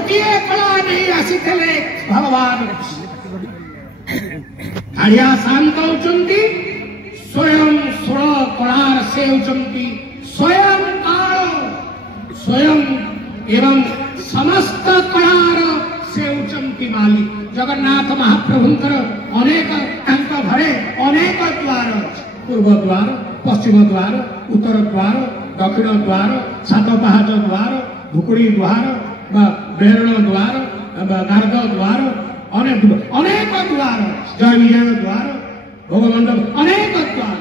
गोटे कला नहीं आसीथिले भगवान कालिया शांत होचंती स्वयं 16 कलार से होचंती स्वयं काल स्वयं एवं समस्त कलार से होचंती मालिक जगन्नाथ महाप्रभुंकर अनेक तांका घरे अनेक द्वार पूर्व द्वार पश्चिम द्वार उत्तर द्वार दक्षिण द्वार सात पाहाच द्वार भुकुड़ी द्वार बेहरण द्वार गार्द द्वार अनेक द्वार जय विजय द्वार भोगमंडप अनेक द्वार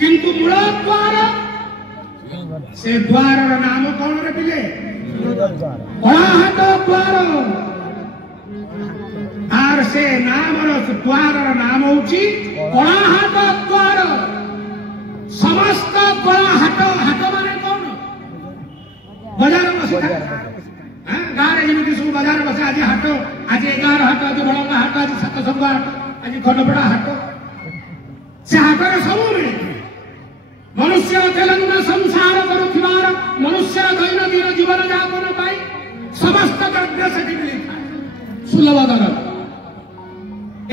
किंतु मूल द्वार से द्वार नाम कौन रखिले कलाहाट द्वार आर से नाम द्वार नाम होची कलाहाट द्वार समस्त कलाहाट हाट माने कौन बाजार बसे गाँव जमी सब बाजार बसे आज हाट आज एगार हाट आज बड़ंगा हाट आज सातसंगा हाट आज खंडपड़ा हाट से हाटर सब मिले मनुष्य तेलंगाना संसार करुथिबार मनुष्य दैनंदिन जीवन यापन पाई समस्त द्रव्य से मिली सुलभ दर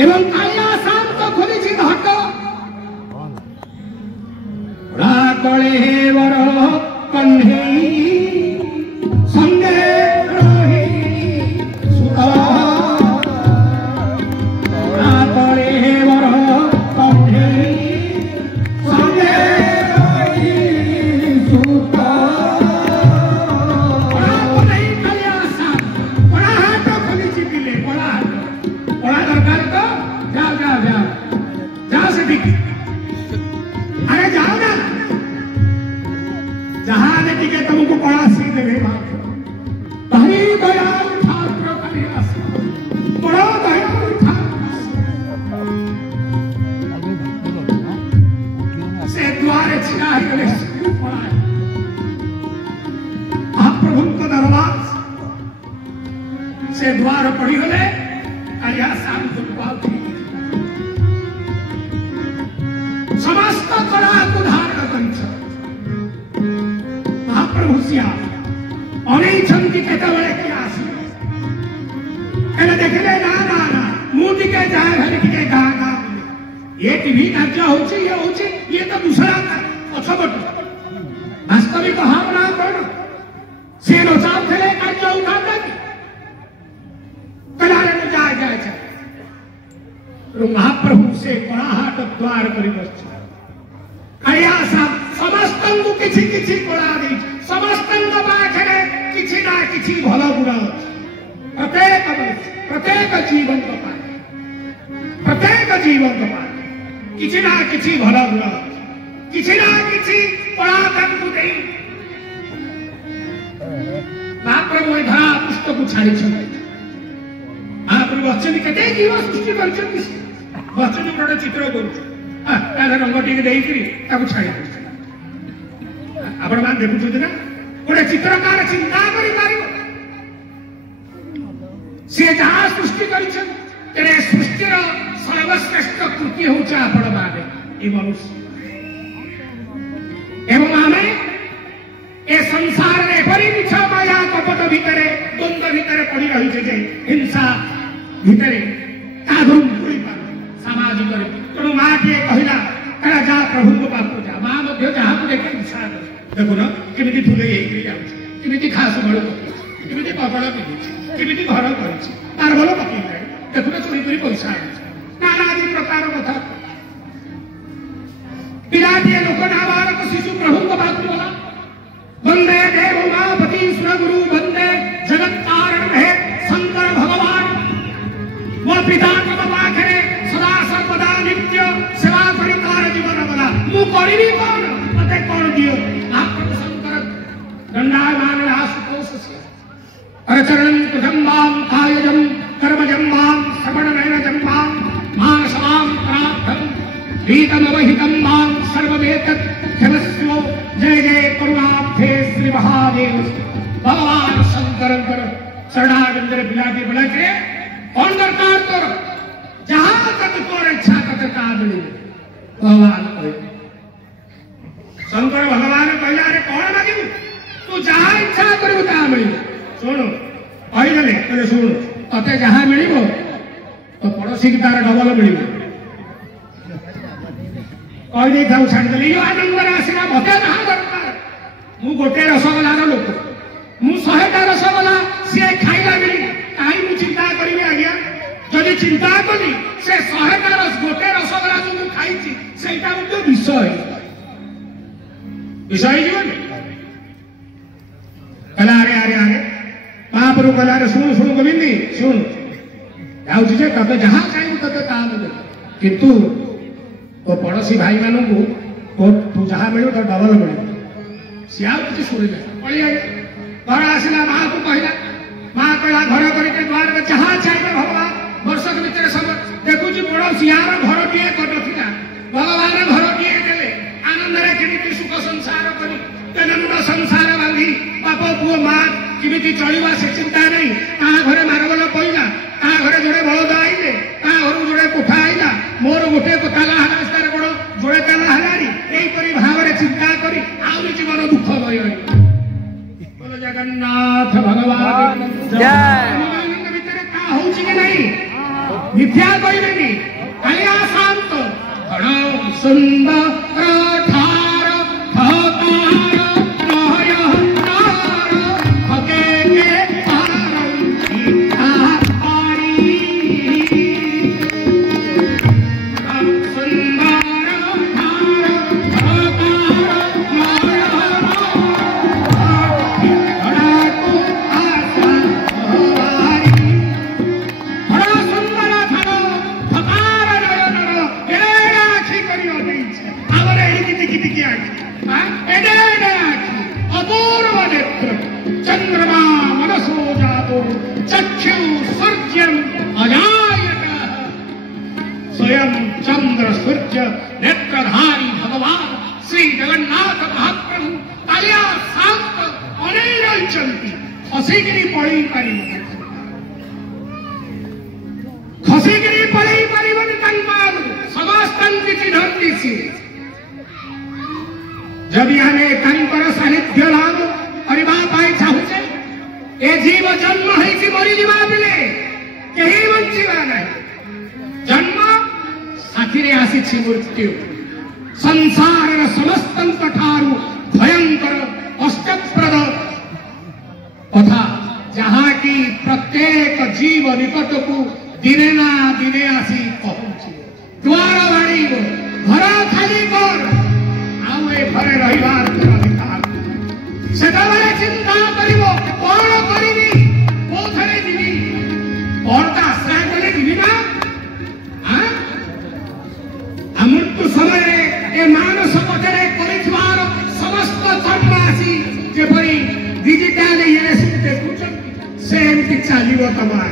एवं कालिया शांत खोली घट तले वर कन्हे संगे रही सुता तले वर कन्हे संगे रही सुता कालिया शांत बड़ा हाट खोली पिले बड़ा हाट बड़ा दरकार तो जाओ जाओ जाओ जाओ से ठीक अरे जाओ ना जहां देखिए तुमको बड़ा सी देवे भाई दयाल ठाकुर कालिदास बड़ा दयाल ठाकुर से द्वारे छिड़ा गले महाप्रभु को दरबार से द्वार पड़ी गले कालिया शांत समस्त कला को धारण कर महाप्रभु सिया अनेक केतबले की आसी कहले देखले ना ना ना मुंडी के जाए घरे के गा गा ये टीवी कार्य होची ये तो दूसरा पछबट वास्तविक भावना कोन से नचाव थे कार्य उठाता कलारे में जाए महाप्रभु से कलाहाट द्वार करी बस कालिया समस्त किछि किछि कला दी समस्त पाखरे किछि ना किछि भल गुण प्रत्येक जीवन प्रत्येक जीवन किछि ना किछि भल गुण किछि ना किछि कला तंतु दे महाप्रभु धरा पुस्तक को छाड़ी महाप्रभु अच्छे केते जीव सृष्टि करछन बच्चन गोटे चित्र करू रंग टी छाड़ी आपण मान देखुं ना गोटे चित्रकार चिंता कर सी जहाँ सृष्टि कर सृष्टिर सर्वश्रेष्ठ कृति हूँ आपण माने मनुष्य एवं आम ए संसार में एपरी मिछ माया कपट भितर द्वंद्व भितर पड़ी रही हिंसा भितर सामाजिक तेणु माँ टे कहला कहला जा प्रभु को पाप जा माँ जहाँ को देखे देखो ना केमी फुले जामी खास बड़ केमी कपड़ा पिंधि घर कर भल पकड़ देखुना चोरी कर पैसा नाना आदि प्रकार कथा पिलाटिए लोक नाबालक शिशु प्रभु को पाप बोला वंदे देव उमापति सुर गुरु वंदे जगत कारण है शंकर भगवान वो पिता के पाखरे सदा सर्वदा नित्य सेवा करी तार जीवन बला मु करिबी कोन मते कोन दियो आप शंकर दंडायमान आशुतोष से करचरणं कुजम्बां कायजं कर्मजम्बां श्रवणनयनजं मां मानसमां प्रार्थं रीतमवहितं मां सर्वमेतत् क्षमस्व जय जय करुणाब्धे श्री महादेव भगवान शंकर शरणागंजर बिलाके बिलाके कौन दरकार कर जहां तक तोर इच्छा तक का मिले भगवान शंकर भगवान कहला रे कौन मांगू तू जहां इच्छा करू ता मिले सुनो कहीदेले कहले शुण ते जहाँ मिल तो पड़ोसी की तार डबल मिल कहीदे था छाड़देली ये आनंद आसला मत ना दरकार मु गोटे रसगोलार लोक मु 100टा रसगोला सी खाइला मिली कहीं मु चिंता करी आज्ञा जदि चिंता कली से 100टा गोटे रसगोला जो खाई से विषय विषय जीवन कला अरे अरे अरे महाप्रभु कला अरे शुणु शुणु गोविंदी शुण जाऊँ ते जहाँ चाहिए ते किंतु तो पड़ोसी भाई मानू तू जहाँ मिल तो डबल मिल सी आ कि शुणिले पड़े घर आसला माँ को कहला माँ कहला घर करके द्वार में जहाँ चाहिए भगवान वर्षक भितर सब देखुची पड़ोसी यार घर टीए कटुला भगवान घर टीए देले आनंद केमी सुख संसार करी तेज संसार बांधी बाप पुओ माँ केमी चलवा से चिंता नहीं कहा घरे मारगल पड़ा कहा घरे जोड़े बलद आईले कहा घर जोड़े कोठा आईला मोर गोटे ताला हला गोड़ जोड़े ताला हलानी यहीपरी भाव चिंता करी आहरी जीवन दुखमय बोलो जगन्नाथ भगवान भितर का हूँ कि नहीं मिथ्या कहबेनी कालिया शांत घण सुंदर ठार चंद्रमा मनसो जातो चक्षु सूर्यम अजायत स्वयं चंद्र सूर्य नेत्रधारी भगवान श्री जगन्नाथ महाप्रभु कालिया शांत अनेरचंती खसिकी पड़ी पार खसिकी पड़ी पार समस्त चिन्हती सी जब हमें कंकर सानिध्य लाभ करने चाहूचे ए जीव जन्म है मरी जा बेले कहीं बंचा ना जन्म साथी आसी मृत्यु संसार समस्त भयंकर अष्टप्रद कथा जहाँ की प्रत्येक जीव निकट को दिने ना दिने आसी पहुंचे द्वार बाड़ी घर खाली कर आउ घरे रहिबार सेतबेले चिंता करिवो कौन करिवि कोथरे दिबि कौनटा आश्रय कले दिबि ना हां अमृत्यु समय ए मानस पथरे करिथवार समस्त कर्मासी जेपरि डिजिटल ये देखुछन सेमति चालिवो तमार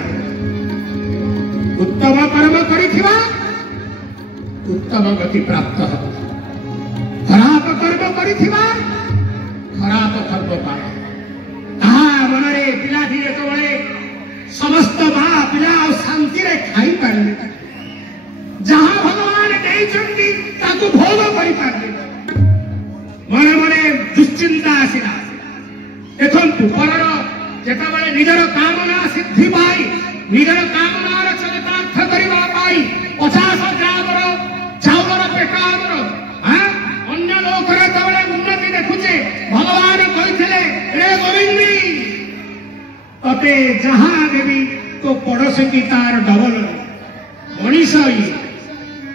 उत्तम कर्म करिथिबा उत्तम गति प्राप्त हो खराब कर्म करिथिबा खराब कर्म पाए कहा मनरे पिला जो समस्त माँ पिला शांति खाई पारे जहाँ भगवान नहीं भोग कर मन मन दुश्चिंता आसला देखु पर जिते निजर कामना सिद्धि पाई निजर कामनार चरितार्थ करने 50 ग्राम चाउर पेट अन्य लोक उन्नति देखुचे भगवान कहते रे गोविंदी ते जहाँ देवी तो पड़ोस की तार डबल मनीष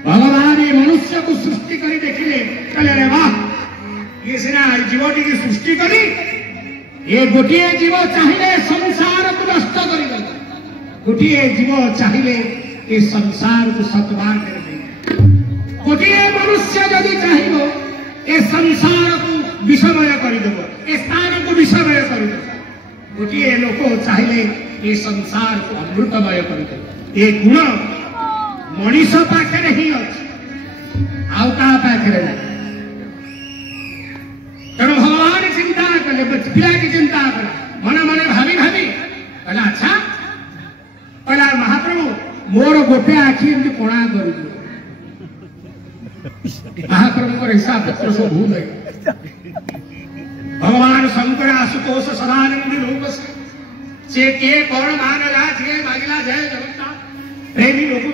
भगवान ये मनुष्य को सृष्टि करी देखिले कहले रे वाह ये सीना जीवटी की सृष्टि करी ये गोटे जीव चाहिए संसार को नष्ट कर गोटे जीव चाहिए ये संसार को सतबार कर गोटे मनुष्य जदि चाहिए ये संसार को विषमय करदेव ए स्थान को विषमय करदेव गोटे लोक चाहिए ये संसार को अमृतमय करदेव ये गुण मनीष पाखे ही अच्छे आउ का पाखे ना तेणु भगवान चिंता कले पिला की चिंता कला मन मन भावी भावी कहला अच्छा कहला महाप्रभु मोर गोटे आखि एमती कणा कर महाप्रभु हिसाब पत्र सब भूल है भगवान शंकर आशुतोष सदानंदी रूप से किए कौन मानला छे मागिला जय जगन्नाथ प्रेमी लोग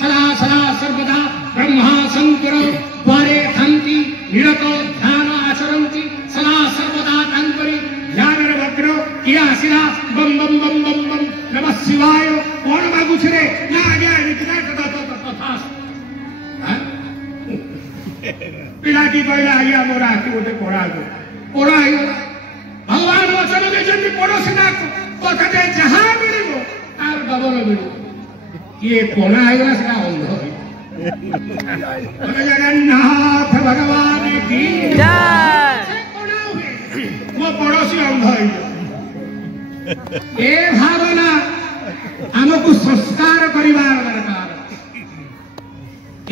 सदा सदा सर्वदा ब्रह्मा शंकर द्वारे थांति निरतो ध्यान आचरन्ति सदा सर्वदा तांकरी ध्यान भद्र किया आसिला बम बम बम बम बम नमः शिवाय कौन मागु छे ना आज्ञा निकला तथा पिलाटी कहला आज्ञा मोर आखि गोटे पड़ा पड़ा भगवान वचन देते पड़ोसी ना कथते जहाँ मिल तार डबल मिल ये कोना आएगा से अंध जगन्नाथ भगवान की वो पड़ोसी अंध ए भावना आमको संस्कार परिवार दरकार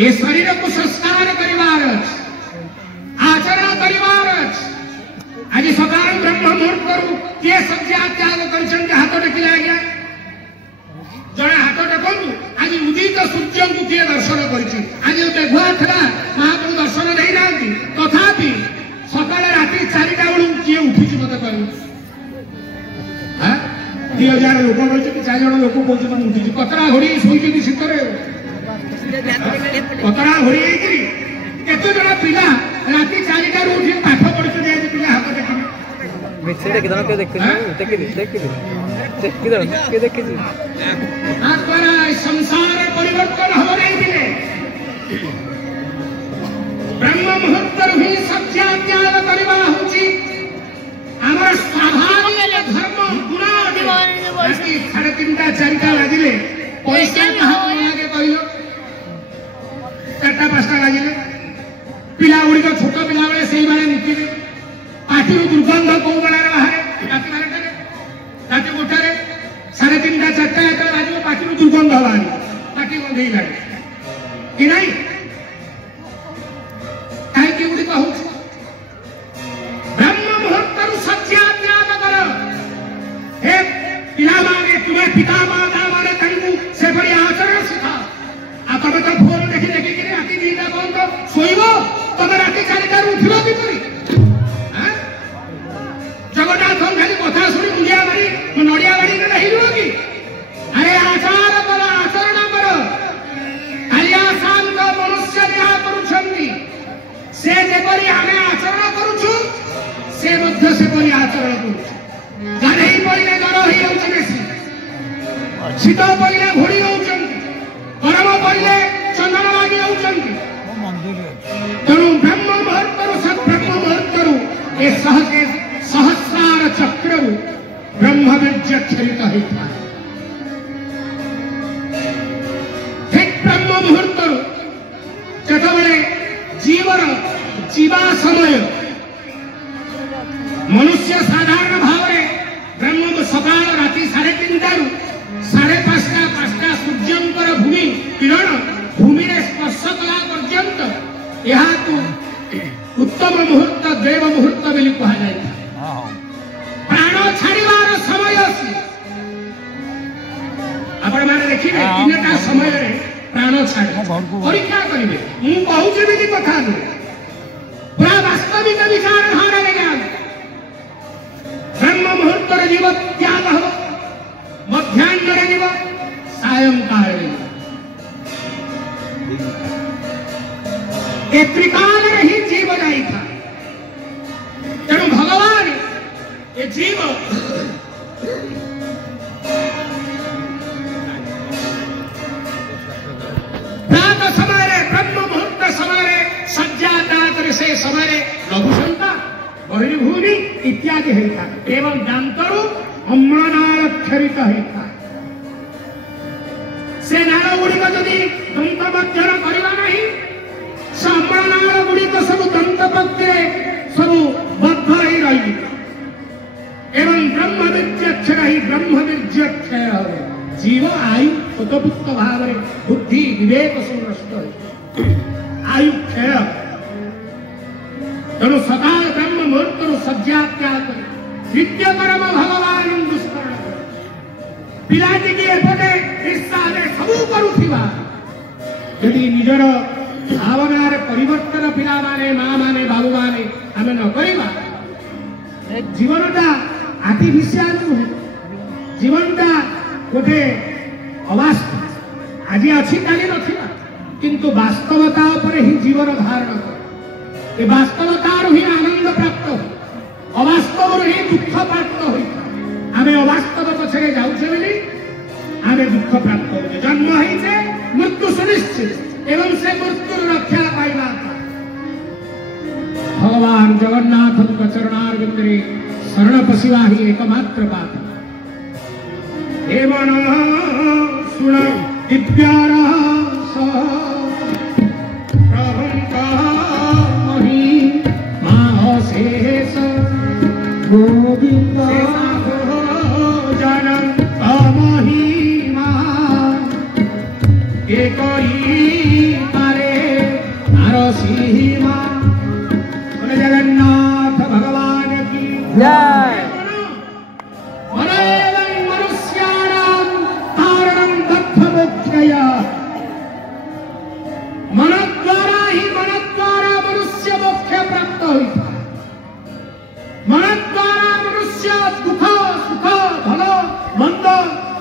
ये शरीर को संस्कार परिवार आचरण परिवार आज सकाल ब्रह्म मुहूर्त करू किए सज्जा त्याग कर हाथ टेकिला आज्ञा जड़े हाथ टेकु आज उदित सूर्य को किए दर्शन कर मेघुआ था महाप्रभु दर्शन नहीं ना तथापि सका राति 4टा बेलू किए उठी मत कह 2000 लोक रही 4 जन लोक कौन उठी कतरा घोड़ी शोची शीत कतरा घोड़ी केते जन पिला राति 4टार उठी पाठ पढ़ते पिला हाथ टेकिले मिक्सर देखि दन के देखि आत्मा संसार परिवर्तन हो नहीं दिले ब्रह्म मुहूर्त ही सत्या त्याग करवा होची हमर स्वाभाविक धर्म गुण बाकी 3:30 4टा लागिले पैसा कहाँ लागे कहलो 4टा 5टा लागिले पिला गुड़िक छोट पिला बेले से नीति पार्टी दुर्गंध कौ बेला बाहर राति 12टारे राति 1टारे 3:30 4टा एत बाजो पार्टी दुर्गंध बाहर पार्टी गंधे लगे कि नहीं कहीं गुड़िक हो ब्रह्म मुहूर्त सत्या त्याग कर हे पिला माने तुम्हें पिता माता माने तंगु से बड़ी आचरण सिखा आ तबे तो फोन देखि देखि के राति 2टा बंद सोइबो तबे राति 4टार उठिबो कि करी जगन्नाथ खाली कथा शुणी मुंडिया मारी नड़िया बाड़ी नहीं रुह कि अरे आचार कर आचरण कर कालिया शांत मनुष्य जहाँ करुछंती से जेपरी आमे आचरण करुछु से मध्य से परी आचरण करुछु गाधेई पड़िले जर हो जाउछ बेसी शीत पड़िले घोड़ी होउछंती गरम पड़िले चंदन लागी होउछंती तेणु ब्रह्म मुहूर्त सत्ब्रह्म मुहूर्त ए सहजे सहस्रार चक्र ब्रह्म बीज क्षरित होता है ठीक ब्रह्म मुहूर्त जेतबेले जीवर जीवा समय मनुष्य साधारण भाव ब्रह्म सकाल राति 3:30 5:30 सूर्यंकर भूमि किरण भूमि स्पर्श कला पर्यंत यहाँ उत्तम मुहूर्त देव मुहूर्त बोली कहुए प्राण छाड़ार समय आपण मैंने देखिए 3टा समय प्राण छाड़े परीक्षा करेंगे मुझे कहूँ कथा पूरा वास्तविक विचार धारा लगे ब्रह्म मुहूर्त जीव त्याग हम मध्याह्न जीव सायंकाल त्रिकाल ही जीव जाई था तेणु भगवान ये जीव प्रात समय ब्रह्म मुहूर्त समय सज्जा से समय लघुशंका बहिर्भूमि इत्यादि होता एवं दांतरु अम्लनाल क्षरित होता से नाल गुड़िक जदि दंत मध्यन करवा नहीं से अम्लनाल गुड़िक सब दंत पक्षे सब बद्ध ही रही एवं ब्रह्म बीज ही ब्रह्म बीज क्षय जीव आयु पुतपुत भाव बुद्धि विवेक सब नष्ट आयु क्षय तेणु सकाल ब्रह्म मुहूर्त सज्जा त्याग नित्य कर्म भगवान दुष्करण पिलाटी की एपटे ईर्षा सबू करुवा यदि निजर भावनार परिवर्तन पिला माने माँ माने बाबू माने आम न करवा जीवनटा आर्टिफिशियल नुहे जीवनटा गोटे अवास्तव आज अच्छी काली नथिला किंतु वास्तवता पर ही जीवन धारण करे वास्तवतार ही आनंद प्राप्त हो अवास्तव ही दुख प्राप्त हो आम अवास्तव पछरे जाऊे बोली आम दुख प्राप्त हो जन्म होइछे मृत्यु सुनिश्चित एवं से मृत्यु रक्षा पाइबा भगवान जगन्नाथ चरणार शरण पशिवा ही एकमात्र बात हे मन सुन दिव्यारा गोविंद जन महिमा एक पारे नारसीमा जगन्नाथ भगवान की जय मनुष्याणां कारणं दग्धमोक्षया मन द्वारा मनुष्य मोक्ष प्राप्त होता मन द्वारा मनुष्य दुख सुख भल मंद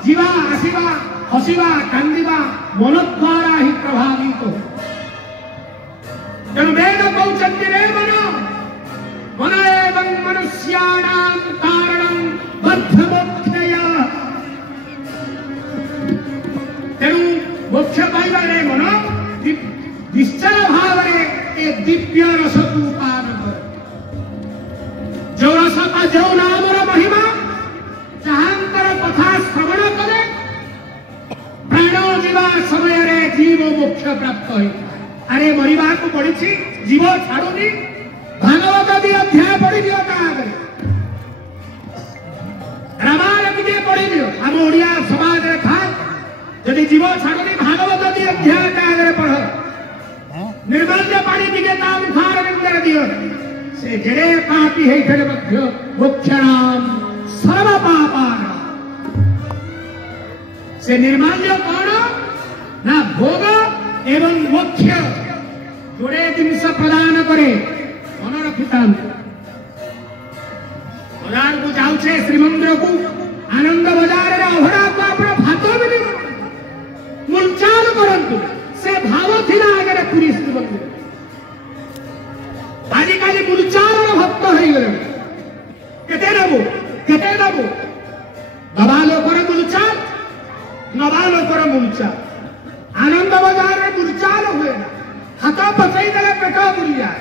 जीवा आसवा हसवा कांदा मन द्वारा ही प्रभावित हो तेणु वेद कहते रे मन एवं मनुष्याणां कारणं बद्धमोक्षया तेणु मोक्ष पाइबा रे मन निश्चय भाव ए दिव्य रस को पान कर जो रस का जो नामर महिमा जहांतर कथा श्रवण करे प्राण जीवा समय रे जीव मोक्ष प्राप्त हो अरे मरिबा को पड़ी जीव छाड़ुनी भागवत दी अध्याय पढ़ी दियो आगे रामायण भी पढ़ी दियो आम ओडिया समाज रे था यदि जीव छाड़ुनी भागवत दी अध्याय आगे पढ़ निर्माल्य पानी दिगे ता मुखार विंदर दियो से जड़े पापी है जड़े मध्य मोक्षणाम सर्व पापानां से निर्माल्य कौन ना भोग एवं मोक्ष जोड़े जिनस प्रदान करे मन रखिता बजार को जाऊे श्रीमंदिर को आनंद बजार रे अभड़ा को अपना भात मिली मुलचाल करंतु से भाव थिला आगे पुरी श्रीमंदिर आजिकाली मुलचाल भक्त हो गले केते नबो नवा लोकर मुलचाल नवा लोकर मुलचाल आनंद बजार रे मुलचाल हुए हाथ पचई देले पेट बुली जाए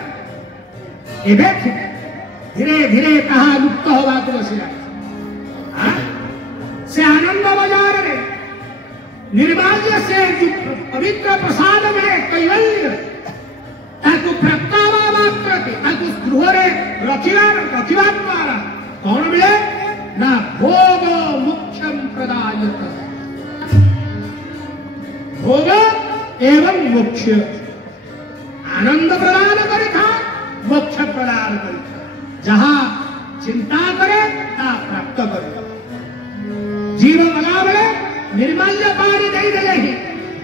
एबे धीरे धीरे कहा लुप्त होगा को बसिला से आनंद बाजार रे निर्माल्य से पवित्र प्रसाद में कैवल्य ताकु प्रत्यावा मात्र के ताकु गृह रे रखिवा द्वारा कौन मिले ना भोग मुख्यम प्रदायत भोग एवं मोक्ष आनंद प्रदान करे था मोक्ष प्रदान करे जहां चिंता करे ता प्राप्त करे जीव गला बेले निर्माल्य पानी दे देले ही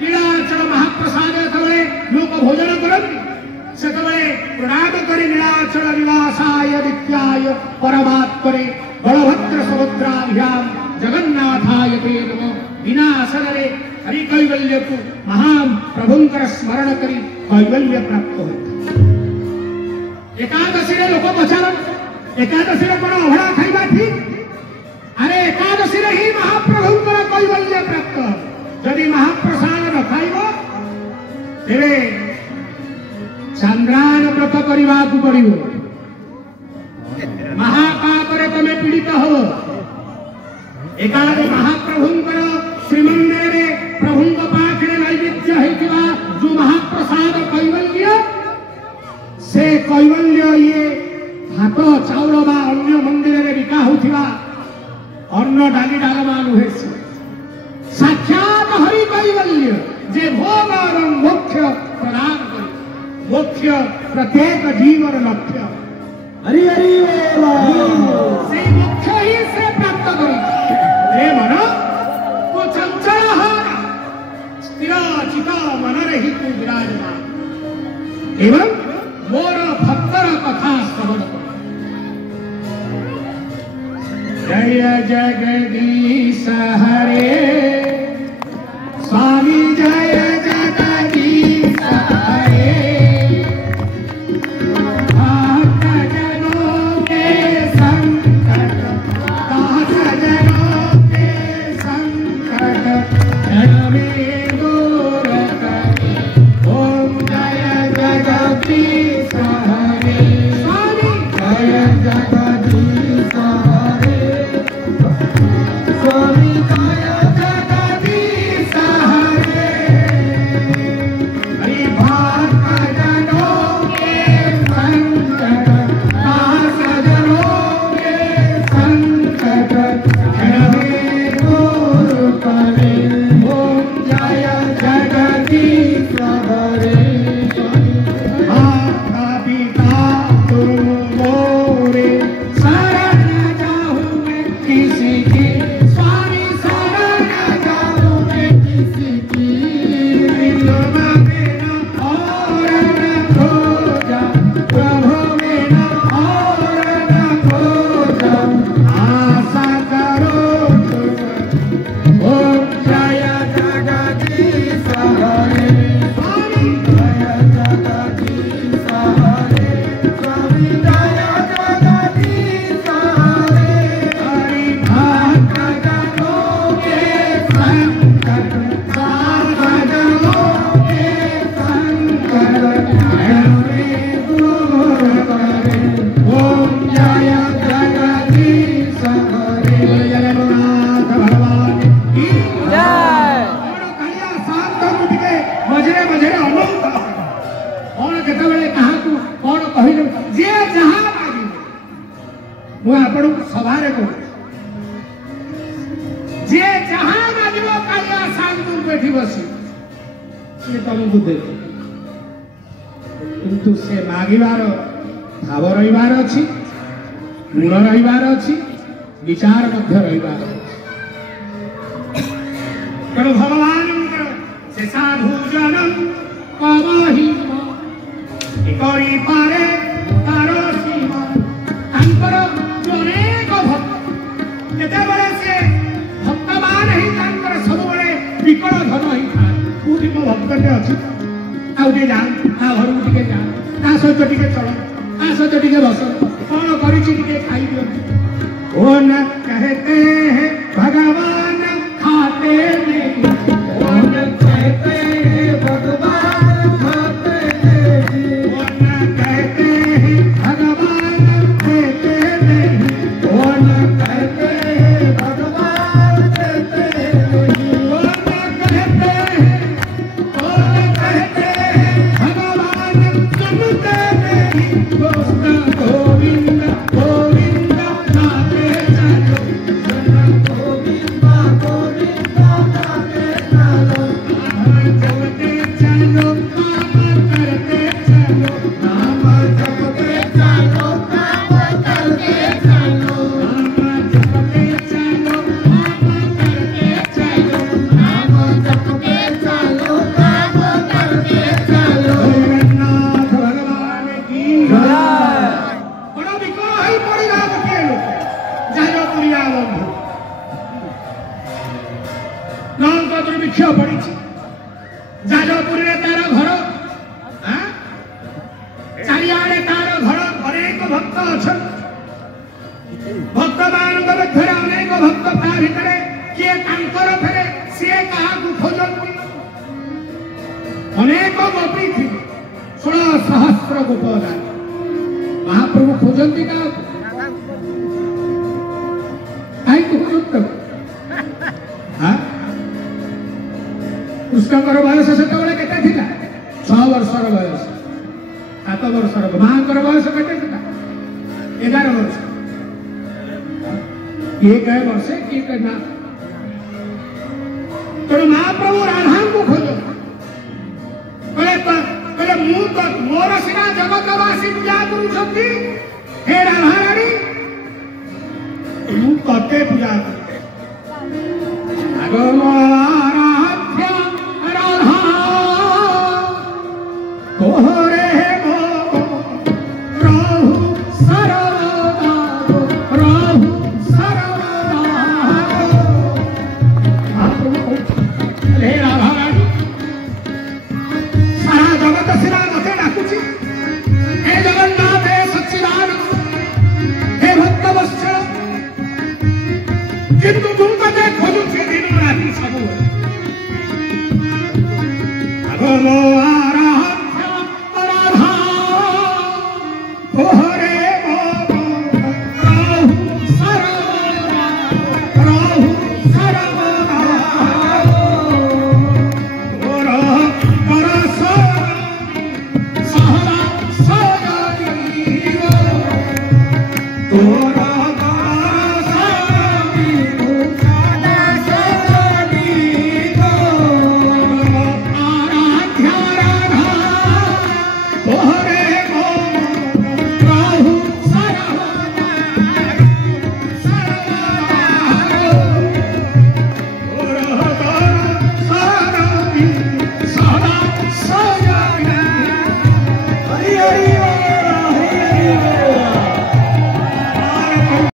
नीलाचल महाप्रसाद तबले लोक भोजन करन से तबले प्रणाम करी नीलाचल निवासाय नित्याय परमात्मने बलभद्र सुभद्राभ्याम जगन्नाथाय ते नमः विनाशन रे हरि कैवल्य को महान प्रभुंकर स्मरण करी कैवल्य प्राप्त हो एकादशी रे लोक पचारन एकादशी रे कोन अभड़ा खाइबा ठीक अरे एकादशी रे ही महाप्रभुंकर कैवल्य प्राप्त यदि महाप्रसाद न खाइबो तेरे चंद्रान व्रत करबा को पड़िबो महापाप रे तमे पीड़ित हो एकादशी महाप्रभुंकर श्रीमंदिर रे प्रभुंक पाखरे नैवेद्य हेतिबा जो महाप्रसाद कैवल्य से कैवल्य ये भात चाउल बा अन्य मंदिर रे बिका होथिबा अन्न डाली डालमा नुहे साक्षात हरि कैवल्य जे भोग एवं मोक्ष प्रदान करे मोक्ष प्रत्येक जीवन लक्ष्य हरि हरि से मोक्ष ही से प्राप्त करी हे मन तो चंचल हो स्थिर चित मन रही तू विराजमान एवं मोर भक्तर कथा श्रवण कर जय जगदीश हरे स्वामी जय जगदीश हरे भक्त जनों के संकट दास जनों के संकट क्षण में दूर करे ओम जय जगदीश हरे स्वामी जय जगदीश हरे स्वामी जय जगदीश हरे हरि भक्त जनों के संकट दास जनों के संकट क्षण में दूर करे ओम जय जगदीश हरे माता पिता तुम मोरे शरण जाऊं मैं किसी की स्वामी शरण जाऊं मैं किसी की बिना बिना और न खोजा प्रभु बिना और न खोजा आशा करो तुम ओम जय जगदीश हरे स्वामी जय जगदीश हरे स्वामी जय जगदीश हरे हरि भक्त जनों के संकट दास जनों के संकट क्षण में दूर करे ओम जय जगदीश हरे जगन्नाथ भगवान की जय। कहिया शांत उठिके मझे मझे अनंत कौन केतबेले काहाकू कौन कहिलो जे जहां मागी मु आपण सभारे को जे जहां मागिबो कहिया शांत बैठी बसी से तुमको दे किंतु से मागिबार भाव रहिबार अछि गुण रहिबार अछि विचार मध्य रहिबार अछि तेणु भगवान से साधु जन कवहि करी पारे तारो सीमा तांकर अनेक भक्त जेतेबेले से भक्तमान ही तांकर सबुबेले विकल धन ही थाए कोठी मो भक्तटे अछि आउ जे जान ता घर टिके जा ता सहित टिके चल ता सहित टिके बस कौन करिछि टिके खाई दियो कौन कहते हैं भगवान खाते नहीं कौन कहते हैं भगवान खाते नहीं कौन कहते हैं भगवान देते नहीं कौन कहते हैं भगवान देते नहीं कौन कहते हैं भगवान सुनते नहीं दोस्त गोविंद गोविंद गाते चलो गोविंद गोविंद गाते चलो जपते चलो काम करते चलो नाम जपते चलो काम करते चलो नाम जपते चलो काम करते चलो नाम जपते चलो काम करते चलो जगन्नाथ भगवान की जय बड़ा विकल है पड़िला गोटे लोक जाय पुरिया बंधु नंद दुर्भिक्ष पड़ी जाजपुरी तार घर चारिआडे तार घर अनेक भक्त अच्छा भक्त मान मध्य अनेक भक्त ता भितर किए तांकर फेरे सी क्या खोजती अनेक गोपी थी 16 सहस्र गोपला महाप्रभु खोजती क्या कृष्णकर बयस से 6 वर्षर बयस 7 वर्षर माँ बयस के 11 वर्ष किए कहे वर्षे किए कहे ना तेणु महाप्रभु राधा को खोज कहले मोर सीना जगतवासी पूजा करुछंती हे राधा रानी मु तते पूजा करते आराध्या राधा तोहरे प्रभु सर्वदा प्रभु सर्वदा କିନ୍ତୁ ମୁଁ ତତେ ଖୋଜୁଛି ଦିନ ରାତି ସବୁବେଳେ।